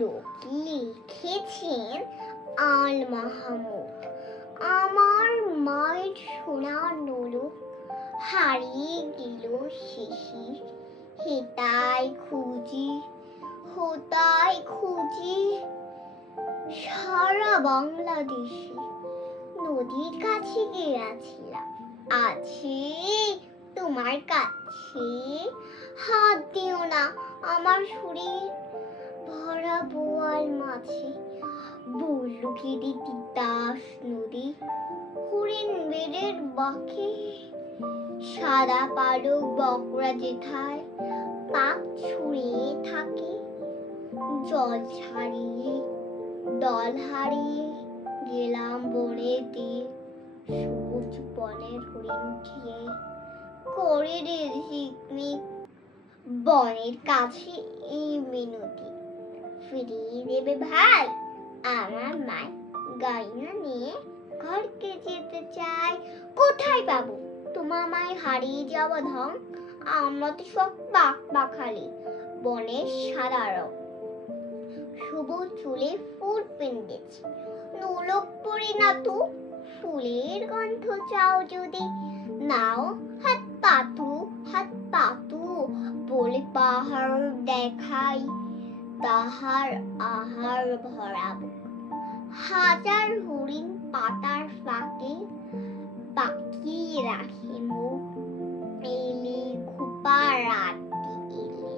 লোক লিখেছেন আল মাহমুদ। আমার মায়ের সোনা নোলক হারিয়ে গেল শিশির, হেতায় খুঁজি সারা বাংলাদেশে। নদীর কাছে গিয়েছিলাম, আছে তোমার কাছে। হাত দিও না আমার শরীর ভরা বোয়াল মাছে। বলল কেঁদে তিতাস নদী হরিণ বেড়ের বাঁকে। সাদা পালক বকরা যেথায় পাক ছুঁড়ে থাকে। জল ছাড়িয়ে দল হারিয়ে গেলাম বনেতে, সবুজ বনের হরিণ খেয়ে করে রে ঝিকমিক। বনের কাছে এই মিনতি, ফিরিয়ে দেবে ভাই আমার মায়। গয়না নিয়ে ঘরকে যেতে চাই, কোথায় পাবো তোমার মায় হারিয়ে যাওয়া ধন? আমরা তো সব পাখালি বনের সাদা রং, সবুজ চুলে ফুল পেন্ডেছি। নোলক পরি না তো ফুলের গন্ধ চাও যদি নাও। হাত পাতু বলে পাহাড় দেখাই, তাহার আহার ভরাবো। হাজার হরিণ পাতার ফাঁকে বাকিয়ে রাখে মুখ। এলে খুপা রাতি এলে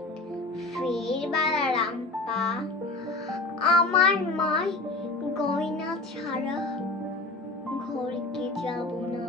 ফের বাড়ালাম পা। আমার মায় গয়না ছাড়া ঘরকে যাব না।